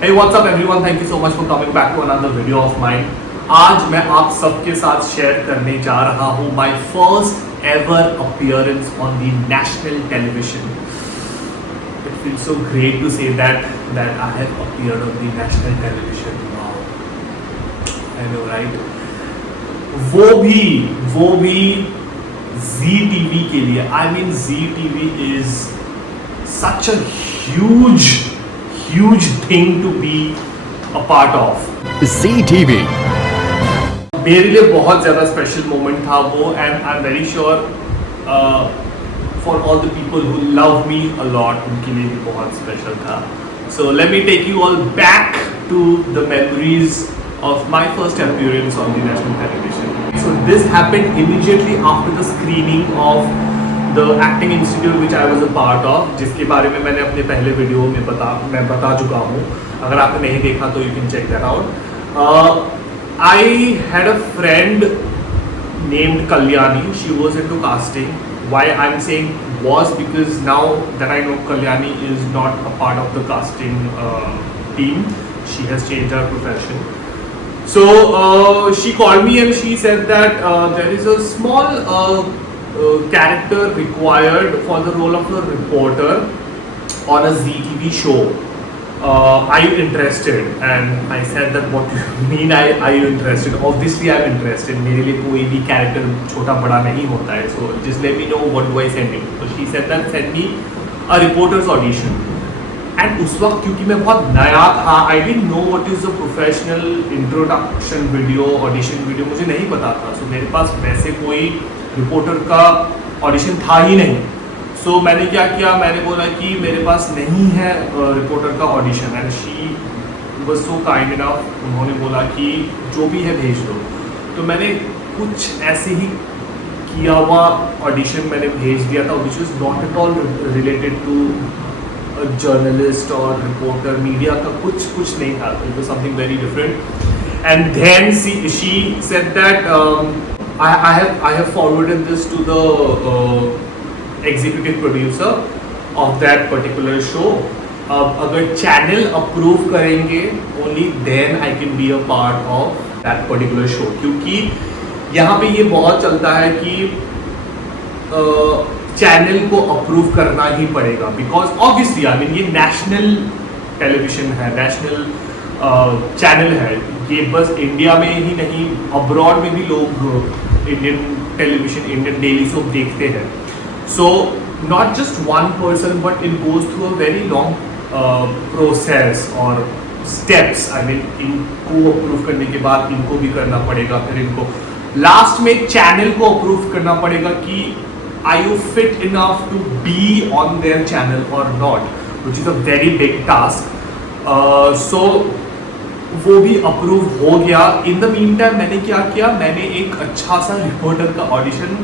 Hey, what's up everyone? Thank you so much for coming back to another video of mine. आज मैं आप सबके साथ share करने जा रहा हूँ my first ever appearance on the national television. It feels so great to say that I have appeared on the national television. Wow, I know, right? वो भी Zee TV के लिए. I mean, Zee TV is such a huge thing to be a part of. Zee TV. मेरे लिए बहुत ज़्यादा special moment था वो, and I am very sure for all the people who love me a lot, उनके लिए भी बहुत स्पेशल था. So let me take you all back to the memories of my first appearance on the national television. So this happened immediately after the screening of the acting institute which I was a part of, जिसके बारे में मैंने अपने पहले video में बता चुका हूँ. अगर आपने नहीं देखा तो you can check that out. I had a friend named Kalyani. She was into casting. Why I'm saying was because now that I know Kalyani is not a part of the casting team, she has changed her profession. So she called me and she said that there is a small character required for the role of a reporter on a Zee TV show. Are you interested? And I said that what do you mean are you interested? Obviously I'm interested. मेरे लिए कोई भी character छोटा बड़ा नहीं होता है. So just let me know what do I send you. So she said that send me a reporter's audition. And उस वक्त क्योंकि मैं बहुत नया था, I didn't know what is a professional introduction video, audition video, मुझे नहीं पता था. सो मेरे पास वैसे कोई रिपोर्टर का ऑडिशन था ही नहीं. सो मैंने क्या किया, मैंने बोला कि मेरे पास नहीं है रिपोर्टर का audition, and she was so kind enough, उन्होंने बोला कि जो भी है भेज दो. तो मैंने कुछ ऐसे ही किया हुआ ऑडिशन मैंने भेज दिया था, which was not at all related to journalist और रिपोर्टर, मीडिया का कुछ नहीं था. It was something very different. And then she said that I have forwarded this to the executive producer of that particular show. अब अगर channel approve करेंगे only then I can be a part of that particular show. क्योंकि यहाँ पे ये बहुत चलता है कि चैनल को अप्रूव करना ही पड़ेगा, बिकॉज ऑब्वियसली आई मीन ये नेशनल टेलीविजन है, नेशनल चैनल है. ये बस इंडिया में ही नहीं, अब्रॉड में भी लोग Indian television, Indian daily soap देखते हैं. So not just one person but it goes through a very long process और स्टेप्स. आई मीन इनको अप्रूव करने के बाद इनको भी करना पड़ेगा, फिर इनको लास्ट में चैनल को अप्रूव करना पड़ेगा कि are you fit enough to be on their channel or not, which is a very big task. So वो भी अप्रूव हो गया. इन द मीन टाइम मैंने क्या किया, मैंने एक अच्छा सा रिपोर्टर का ऑडिशन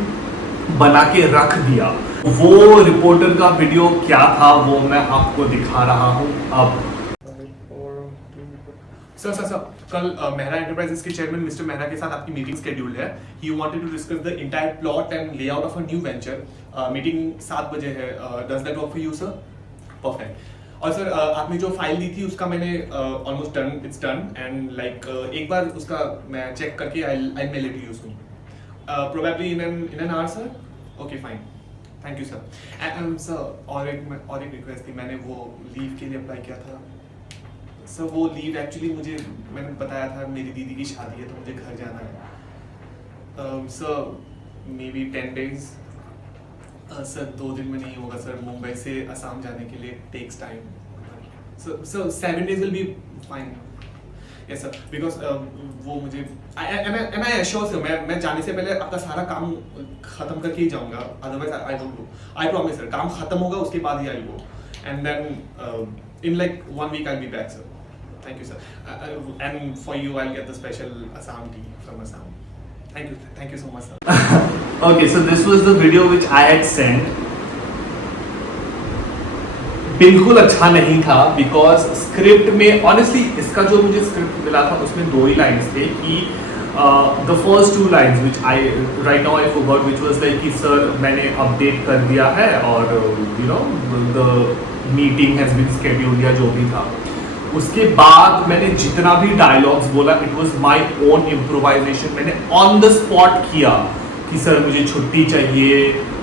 बना के रख दिया. वो रिपोर्टर का वीडियो क्या था वो मैं आपको दिखा रहा हूँ अब. सर कल मेहरा एंटरप्राइजेस के चेयरमैन मिस्टर मेहरा के साथ आपकी मीटिंग शेड्यूल्ड है. He wanted to discuss the entire plot and layout of a new venture. Meeting 7 बजे है. Does that work for you sir? Perfect. और सर आपने जो फाइल दी थी उसका मैंने almost done, it's done, and like एक बार उसका मैं चेक करके I mail it you soon, probably in an hour sir. Okay fine, thank you sir. And sir और एक रिक्वेस्ट थी, मैंने वो लीव के लिए अप्लाई किया था सर. वो लीव एक्चुअली मैंने बताया था मेरी दीदी की शादी है तो मुझे घर जाना है sir. May be 10 days sir. 2 दिन में नहीं होगा सर. मुंबई से असम जाने के लिए takes time sir. 7 days will be fine. Yes sir, because वो मुझे एंड आई एश्योर सर, मैं जाने से पहले आपका सारा काम खत्म करके ही जाऊंगा. Otherwise I don't do. I promise sir, काम खत्म होगा उसके बाद ही आई गो, and then in like 1 week I'll be back sir. Thank you sir. And for you I'll get the special Assam tea from Assam. Thank you so much sir. Okay, so this was the video which I had sent. बिल्कुल अच्छा नहीं था, because script में honestly इसका जो मुझे script मिला था उसमें 2 ही लाइन्स थे कि the first 2 lines which I right now I forgot, which was like कि सर मैंने अपडेट कर दिया है और you know the meeting has been scheduled या जो भी था. उसके बाद मैंने जितना भी डायलॉग्स बोला it was my own improvisation. मैंने ऑन द स्पॉट किया कि सर मुझे छुट्टी चाहिए,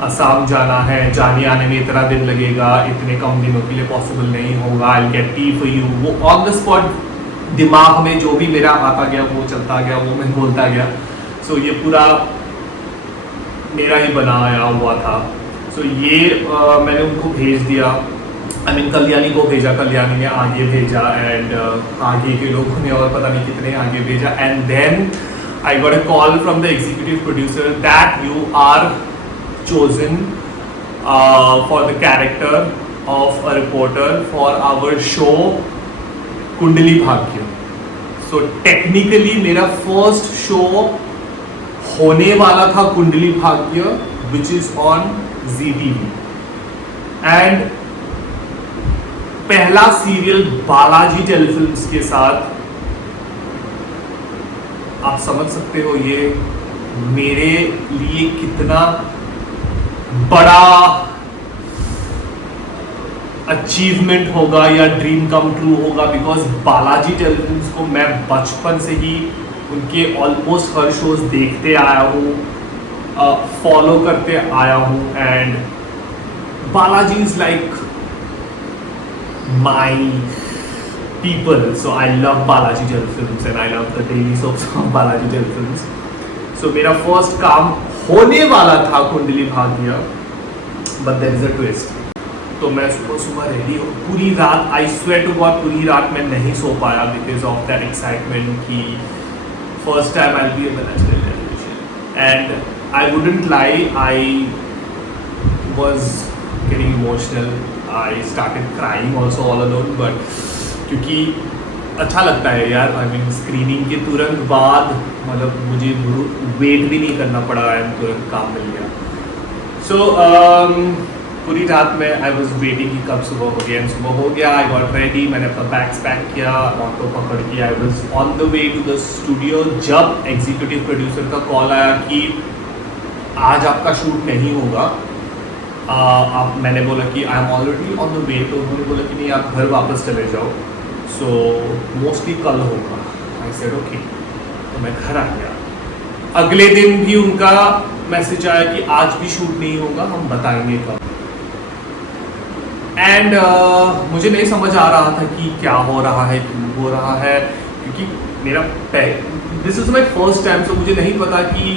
असम जाना है, जाने आने में इतना दिन लगेगा, इतने कम दिनों के लिए पॉसिबल नहीं होगा, I will get T for you. वो ऑन द स्पॉट दिमाग में जो भी मेरा आता गया वो चलता गया, वो मैं बोलता गया। सो ये पूरा मेरा ही बनाया हुआ था। सो ये मैंने उनको भेज दिया, आई मीन कल्याणी को भेजा, कल्याणी ने आगे भेजा एंड आगे के लोगों ने और पता नहीं कितने आगे भेजा। And then I got a call from the executive producer that you are chosen for the character of a reporter for our show Kundali Bhagya. So technically मेरा first show होने वाला था कुंडली भाग्य which is on ZTV and पहला serial Balaji telefilms के साथ। आप समझ सकते हो ये मेरे लिए कितना बड़ा अचीवमेंट होगा या ड्रीम कम ट्रू होगा, बिकॉज बालाजी टेलीफिल्म्स को मैं बचपन से ही उनके ऑलमोस्ट हर शोज देखते आया हूँ, फॉलो करते आया हूँ and Balaji is like my people. So I love Balaji Telefilms and I love the daily soaps of Balaji Telefilms. So मेरा फर्स्ट काम होने वाला था Kundali Bhagya, but there is a twist. तो मैं सुबह रेडी हूँ, पूरी रात आई स्वेयर टू गॉड पूरी रात मैं नहीं सो पाया बिकॉज ऑफ दैट एक्साइटमेंट कि first time I will be in the national television and I wouldn't lie, I was getting emotional, I started crying also all alone. But क्योंकि अच्छा लगता है यार, आई मीन स्क्रीनिंग के तुरंत बाद मतलब मुझे वेट भी नहीं करना पड़ा एंड तुरंत काम मिल गया। सो पूरी रात में आई वॉज वेटिंग कि कब सुबह हो गया एंड सुबह हो गया। आई गॉट रेडी, मैंने अपना बैग्स पैक किया, ऑटो पकड़ के I was on the way to the studio जब एग्जीक्यूटिव प्रोड्यूसर का कॉल आया कि आज आपका शूट नहीं होगा। आप मैंने बोला कि I am already on the वे, तो उन्होंने बोला कि नहीं आप घर वापस चले जाओ, सो मोस्टली कल होगा। आई सेड ओके, तो मैं घर आ गया। अगले दिन भी उनका मैसेज आया कि आज भी शूट नहीं होगा, हम बताएंगे कब। एंड मुझे नहीं समझ आ रहा था कि क्या हो रहा है, क्यों हो रहा है, क्योंकि मेरा this is my first time. So मुझे नहीं पता कि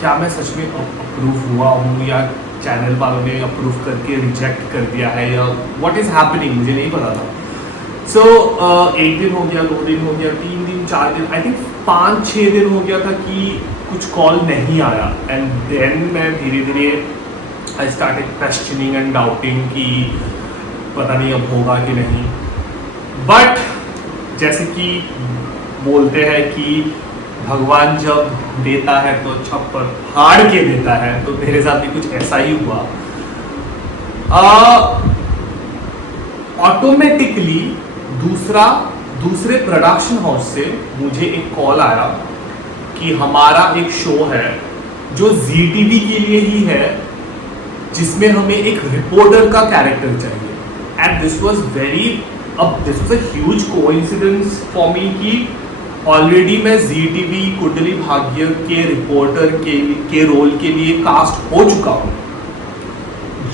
क्या मैं सच में अप्रूव हुआ हूँ या चैनल वालों ने अप्रूव करके रिजेक्ट कर दिया है या व्हाट इज हैपनिंग, मुझे नहीं पता था। सो एक दिन हो गया, 2 दिन हो गया, 3 दिन, 4 दिन, आई थिंक 5-6 दिन हो गया था कि कुछ कॉल नहीं आया। एंड देन मैं धीरे धीरे I started questioning and doubting कि पता नहीं अब होगा कि नहीं। बट जैसे कि बोलते हैं कि भगवान जब देता है तो छप्पर फाड़ के देता है, तो मेरे साथ भी कुछ ऐसा ही हुआ। ऑटोमेटिकली दूसरे प्रोडक्शन हाउस से मुझे एक कॉल आया कि हमारा एक शो है जो ZTV के लिए ही है, जिसमें हमें एक रिपोर्टर का कैरेक्टर चाहिए। And this was a huge coincidence for me कि ऑलरेडी मैं ZTV कुंडली भाग्य के रिपोर्टर के रोल के लिए कास्ट हो चुका हूँ,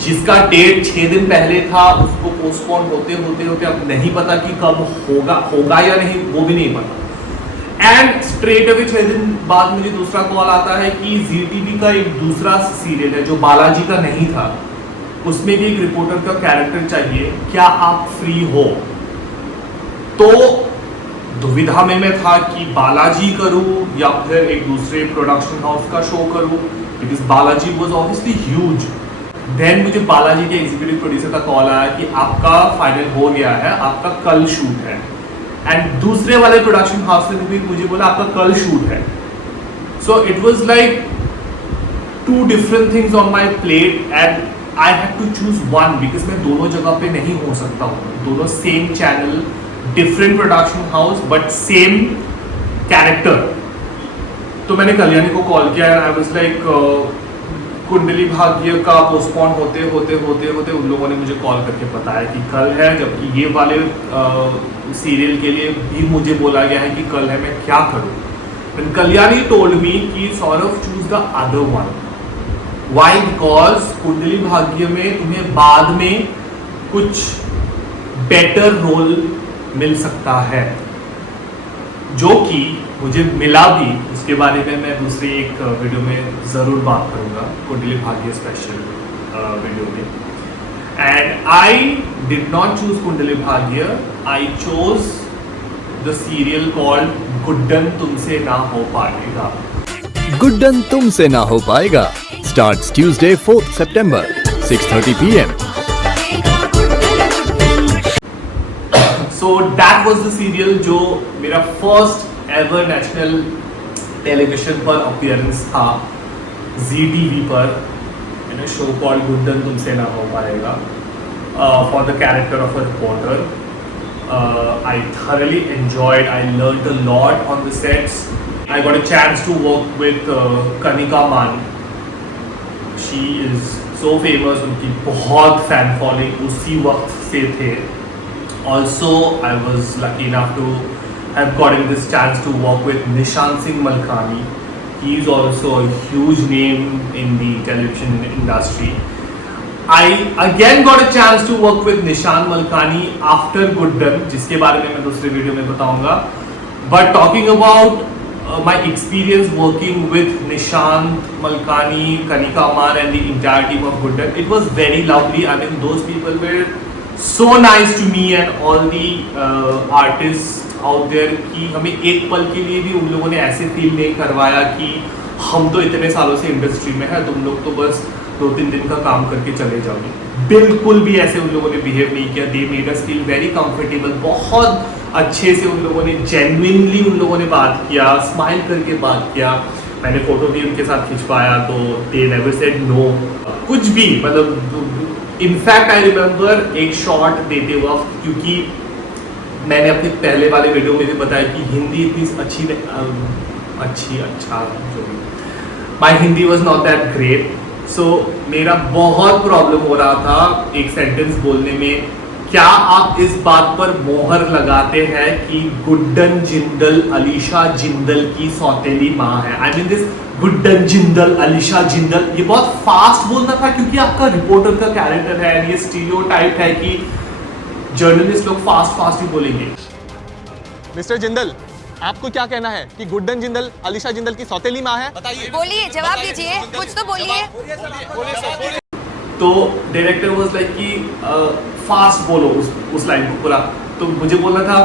जिसका डेट 6 दिन पहले था, उसको पोस्टपोन होते होते अब नहीं पता कि कब होगा या नहीं, वो भी नहीं पता। एंड स्ट्रेट अवे 6 दिन बाद मुझे दूसरा कॉल आता है कि ZTV का एक दूसरा सीरियल है जो बालाजी का नहीं था, उसमें भी एक रिपोर्टर का कैरेक्टर चाहिए, क्या आप फ्री हो? तो दुविधा में मैं था कि बालाजी करूं या फिर एक दूसरे प्रोडक्शन हाउस का शो करूं, because Balaji was obviously huge. Then मुझे बालाजी के एग्जीक्यूटिव प्रोड्यूसर का कॉल आया कि आपका फाइनल हो गया है, आपका कल शूट है। एंड दूसरे वाले प्रोडक्शन हाउस ने भी मुझे बोला आपका कल शूट है। So it was like 2 different things on my plate and I had to choose one, because मैं दोनों जगह पे नहीं हो सकता हूँ। दोनों same channel, different production house but same character. तो मैंने कल्याणी को कॉल किया and I was like Kundali Bhagya का पोस्टपोन होते होते उन लोगों ने मुझे कॉल करके बताया कि कल है, जबकि ये वाले सीरियल के लिए भी मुझे बोला गया है कि कल है, मैं क्या करूं। When Kalyani told me कि Saurabh choose the other one. Why? Because Kundali Bhagya में तुम्हें बाद में कुछ बेटर रोल मिल सकता है, जो कि मुझे मिला भी। उसके बारे में मैं दूसरी एक वीडियो में ज़रूर बात करूँगा, कुंडली भाग्य स्पेशल वीडियो में। And I did not choose Kundali Bhagya, I chose the serial called Guddan तुमसे ना हो पाएगा। गुड्डन तुमसे ना हो पाएगा starts Tuesday 4th September 6:30 p.m. So that was the serial जो मेरा फर्स्ट एवर नेशनल टेलीविजन पर अपीयरेंस था, जी टीवी पर, इन शो कॉल्ड गुड्डन तुमसे ना हो पाएगा, for the character of a reporter. I thoroughly enjoyed. I learned a lot on the sets. I got a chance to work with Kanika Maan. She is so famous. उनकी बहुत fan following उसी वक्त से थे. Also, I was lucky enough to have gotten this chance to work with Nishant Singh Malkani. He is also a huge name in the television industry. I again got a chance to work with Nishant Malkani after Guddam, जिसके बारे में मैं दूसरे video में बताऊंगा. But talking about my experience working with Nishant Malkani, Kanika Maan and the entire team of Guddam, it was very lovely. I mean, those people were so nice to me and all the artists out there कि हमें एक पल के लिए भी उन लोगों ने ऐसे फील नहीं करवाया कि हम तो इतने सालों से इंडस्ट्री में है, तुम लोग तो बस 2-3 दिन का काम करके चले जाओगे. बिल्कुल भी ऐसे उन लोगों ने बिहेव नहीं किया. They made us feel very comfortable. बहुत अच्छे से उन लोगों ने जेन्युइनली उन लोगों ने बात किया, स्माइल करके बात किया. मैंने फोटो भी उनके साथ खिंचवाया तो दे नेवर सेड नो, कुछ भी. मतलब इनफैक्ट आई रिमेंबर एक शॉट देते वक्त, क्योंकि मैंने अपने पहले वाले वीडियो में भी बताया कि हिंदी इतनी अच्छा जो भी, my Hindi was not that great. So मेरा बहुत प्रॉब्लम हो रहा था एक सेंटेंस बोलने में. क्या आप इस बात पर मोहर लगाते हैं कि गुड्डन जिंदल अलीशा जिंदल की सौतेली माँ है? I mean this Guddan Jindal Alisha Jindal, ये बहुत फास्ट बोलना था क्योंकि आपका रिपोर्टर का कैरेक्टर है. ये स्टीरियोटाइप है कि जर्नलिस्ट लोग फास्ट ही बोलेंगे. मिस्टर जिंदल, आपको क्या कहना है कि गुड्डन जिंदल अलीशा जिंदल की सौतेली माँ है? बताइए, बोलिए, जवाब दीजिए, कुछ तो बोलिए. तो डायरेक्टर वाज लाइक कि फास्ट बोलो उस लाइन को पूरा. तो मुझे बोलना था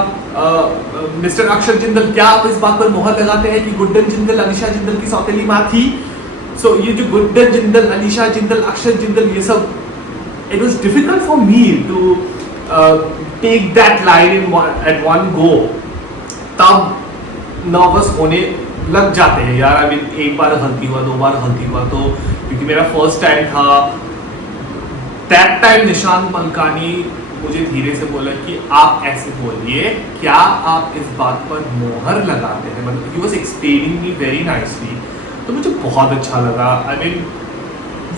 मिस्टर अक्षर जिंदल, क्या आप इस बात पर मोहर लगाते हैं कि गुड्डन जिंदल अलीशा जिंदल की सौतेली माँ थी? सो ये जो गुड्डन जिंदल अलीशा जिंदल अक्षर जिंदल, ये सब, it was difficult for me to take that line at one go. तब नर्वस होने लग जाते हैं यार. आई मीन एक बार गलती हुआ, 2 बार गलती हुआ, तो क्योंकि मेरा फर्स्ट टाइम था. दैट टाइम निशांत मलकानी मुझे धीरे से बोला कि आप ऐसे बोलिए, क्या आप इस बात पर मोहर लगाते हैं? मतलब he was explaining me very nicely. तो मुझे बहुत अच्छा लगा. आई मीन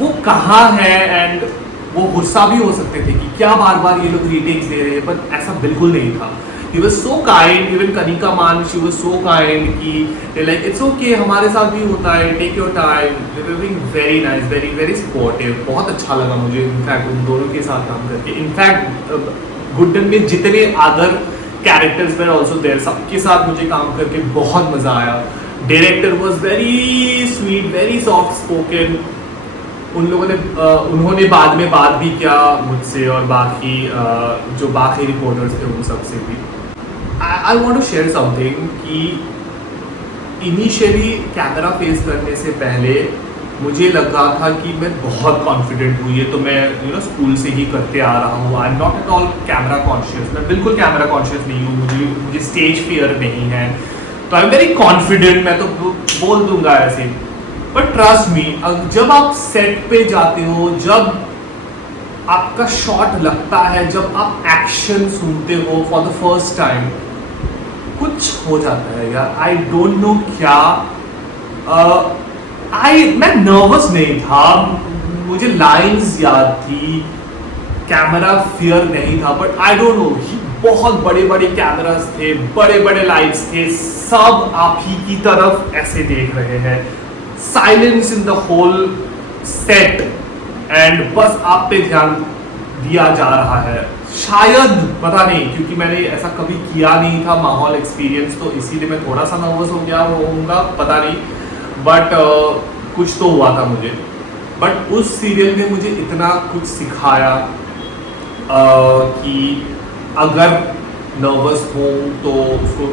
वो कहाँ है, एंड वो गुस्सा भी हो सकते थे कि क्या बार बार ये लोग रीटेक्स दे रहे हैं, बट ऐसा बिल्कुल नहीं था. He was so kind. Even Kanika Maan, she was so kind कि they're like it's okay, हमारे साथ भी होता है, take your time. They were being very nice, very supportive. बहुत अच्छा लगा मुझे इनफैक्ट उन दोनों के साथ काम करके. इनफैक्ट गुड्डन में जितने other characters were also there, सबके साथ मुझे काम करके बहुत मजा आया. Director was very sweet, very soft spoken. उन्होंने बाद में बात भी किया मुझसे और बाकी जो बाकी रिपोर्टर्स थे उन सब से भी. I want to share something कि इनिशियली कैमरा फेस करने से पहले मुझे लगा था कि मैं बहुत कॉन्फिडेंट हूँ. ये तो मैं स्कूल से ही करते आ रहा हूँ. I am not at all camera conscious. मैं बिल्कुल कैमरा कॉन्शियस नहीं हूँ. मुझे स्टेज फियर नहीं है. तो आई एम वेरी कॉन्फिडेंट. मैं तो बोल दूंगा ऐसे. बट ट्रस्ट मी, जब आप सेट पे जाते हो, जब आपका शॉट लगता है, जब आप एक्शन सुनते हो फॉर द फर्स्ट टाइम, कुछ हो जाता है यार. आई डोंट नो क्या. मैं नर्वस नहीं था, मुझे लाइंस याद थी, कैमरा फियर नहीं था, बट आई डोंट नो, बहुत बड़े बड़े कैमरास थे, बड़े बड़े लाइट्स थे, सब आप ही की तरफ ऐसे देख रहे हैं, silence in the whole set, and बस आप पे ध्यान दिया जा रहा है। शायद पता नहीं, क्योंकि मैंने ऐसा कभी किया नहीं था माहौल एक्सपीरियंस, तो इसीलिए मैं थोड़ा सा नर्वस हो गया होऊंगा, पता नहीं, बट कुछ तो हुआ था मुझे। बट उस सीरियल ने मुझे इतना कुछ सिखाया कि अगर नर्वस हो तो उसको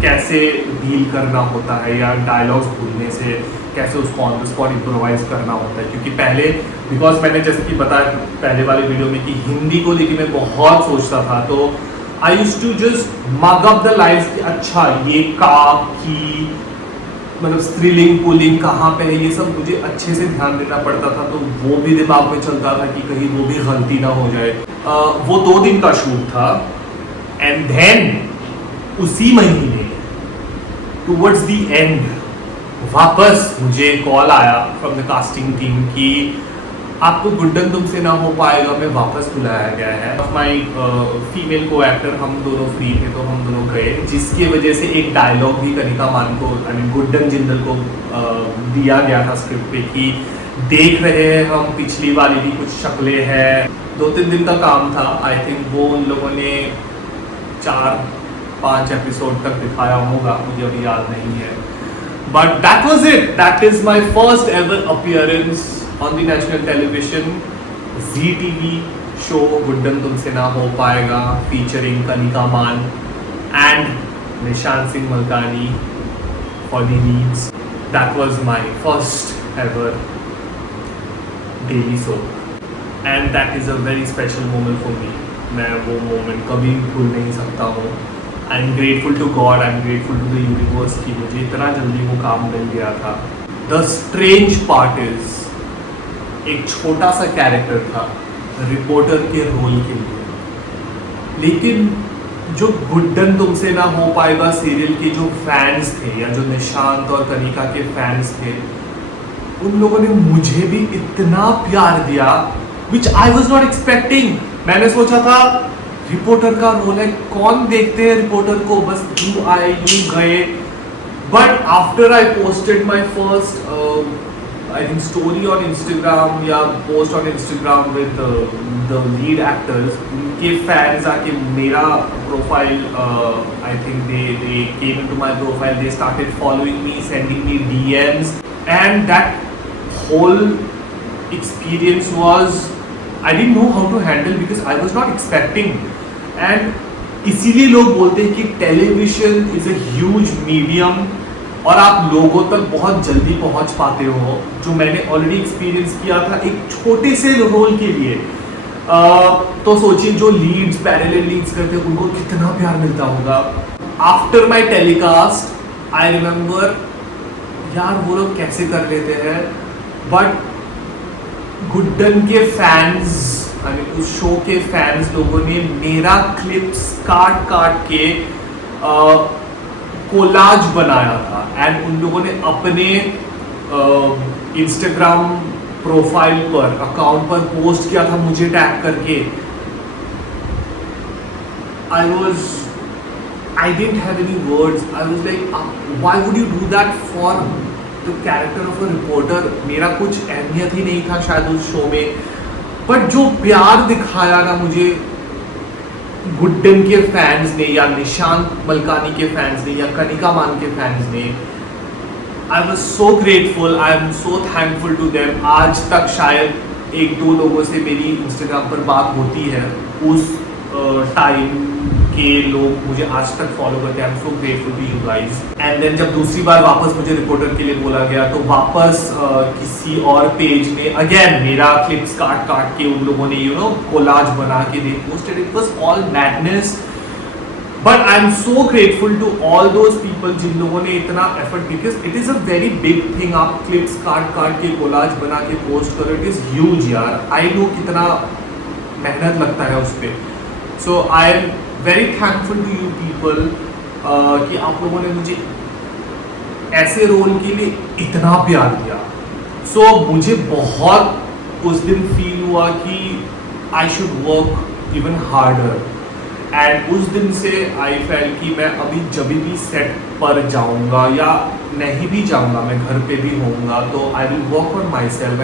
कैसे डील करना होता है, या डायलॉग्स भूलने से कैसे उसको ऑन द स्पॉट इम्प्रोवाइज करना होता है। क्योंकि पहले, बिकॉज मैंने जैसे कि बताया पहले वाले वीडियो में कि हिंदी को लेकर मैं बहुत सोचता था, तो I used to just mug up the lines कि अच्छा ये का की मतलब स्त्रीलिंग पुल्लिंग कहाँ पे है, ये सब मुझे अच्छे से ध्यान देना पड़ता था, तो वो भी दिमाग में चलता था कि कहीं वो भी गलती ना हो जाए। वो 2 दिन का शूट था, एंड देन उसी महीने टुवर्ड्स द एंड वापस मुझे कॉल आया फ्रॉम द कास्टिंग टीम कि आपको गुड्डन तुमसे ना हो पाएगा में वापस बुलाया गया है। माई फीमेल को एक्टर, हम दोनों फ्री थे तो हम दोनों गए, जिसकी वजह से एक डायलॉग भी कनिका मान को, आई मीन गुड्डन जिंदल को दिया गया था स्क्रिप्ट पे कि देख रहे हैं हम पिछली वाली भी कुछ शक्लें हैं। 2-3 दिन का काम था, आई थिंक वो उन लोगों ने 4-5 एपिसोड तक दिखाया होगा, मुझे अभी याद नहीं है। But that was it, that is my first ever appearance on the national television Zee TV show Guddan तुमसे ना हो पाएगा, featuring कनिका मान and Nishant Singh Malkani for the leads. That was my first ever daily soap and that is a very special moment for me. मैं वो moment कभी भूल नहीं सकता हूँ। I'm grateful to God, I'm grateful to the universe कि मुझे इतना जल्दी वो काम मिल गया था। The strange part is एक छोटा सा कैरेक्टर था रिपोर्टर के रोल के लिए, लेकिन जो गुड्डन तुमसे ना हो पाएगा सीरियल के जो फैंस थे, या जो निशांत और कनिका के फैंस थे, उन लोगों ने मुझे भी इतना प्यार दिया विच आई वॉज नॉट एक्सपेक्टिंग। मैंने सोचा था रिपोर्टर का रोल है, कौन देखते हैं रिपोर्टर को, बस यूं आए यूं गए। But after I posted my first I think story on Instagram या post on Instagram with the lead actors, उनके fans आके मेरा profile, I think they came into my profile, they started following me, sending me DMs, and that whole experience was, I didn't know how to handle because I was not expecting, and इसीलिए लोग बोलते हैं कि television is a huge medium और आप लोगों तक बहुत जल्दी पहुंच पाते हो, जो मैंने ऑलरेडी एक्सपीरियंस किया था एक छोटे से रोल के लिए। तो सोचिए जो लीड्स, पैरेलल लीड्स करते हैं उनको कितना प्यार मिलता होगा। After my telecast I remember, यार वो लोग कैसे कर लेते हैं, बट गुड्डन के फैंस, आई मीन उस शो के फैंस लोगों ने मेरा क्लिप्स काट काट के कोलाज बनाया था, एंड उन लोगों ने अपने इंस्टाग्राम प्रोफाइल पर, अकाउंट पर पोस्ट किया था मुझे टैग करके। I didn't have any words. I was like, why would you do that for the character of a reporter? मेरा कुछ अहमियत ही नहीं था शायद उस शो में, बट जो प्यार दिखाया ना मुझे गुड्डन के फैंस ने, या निशांत मलकानी के फैंस ने, या कनिका मान के फैंस ने, I was so grateful, I am so thankful to them. आज तक शायद 1-2 लोगों से मेरी इंस्टाग्राम पर बात होती है, उस टाइम के लोग मुझे आज तक फॉलो करते हैं। I am so grateful to you guys. And then जब दूसरी बार वापस मुझे रिपोर्टर के लिए बोला गया, तो वापस किसी और पेज में अगेन मेरा क्लिप्स काट काट के उन लोगों ने कोलाज बना के दे posted. It was all madness, but I am so grateful to all those people जिन लोगों ने इतना effort, because it is a very big thing. आप क्लिप्स काट काट के कोलाज बना के पोस्ट करो, इट इज ह्यूज यार। आई नो कितना मेहनत लगता है उस पर। So I am very thankful to you people कि आप लोगों ने मुझे ऐसे रोल के लिए इतना प्यार दिया। सो मुझे बहुत उस दिन फील हुआ कि I should work even harder, and उस दिन से आई फेल कि मैं अभी जब भी सेट पर जाऊंगा या नहीं भी जाऊंगा, मैं घर पे भी होऊंगा, तो I will work on my self.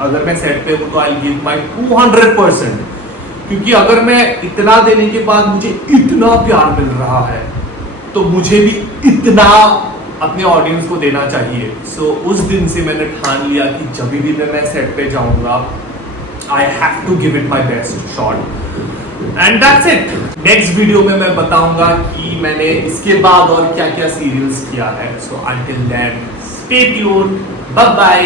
अगर मैं सेट पे हूँ तो आई गिव माई 200%, क्योंकि अगर मैं इतना देने के बाद मुझे इतना प्यार मिल रहा है तो मुझे भी इतना अपने ऑडियंस को देना चाहिए। सो उस दिन से मैंने ठान लिया कि जब भी मैं सेट पे जाऊंगा, I have to give it my best shot, and that's it. Next video में मैं बताऊंगा कि मैंने इसके बाद और क्या क्या सीरियल्स किया है। So until then stay tuned, bye bye.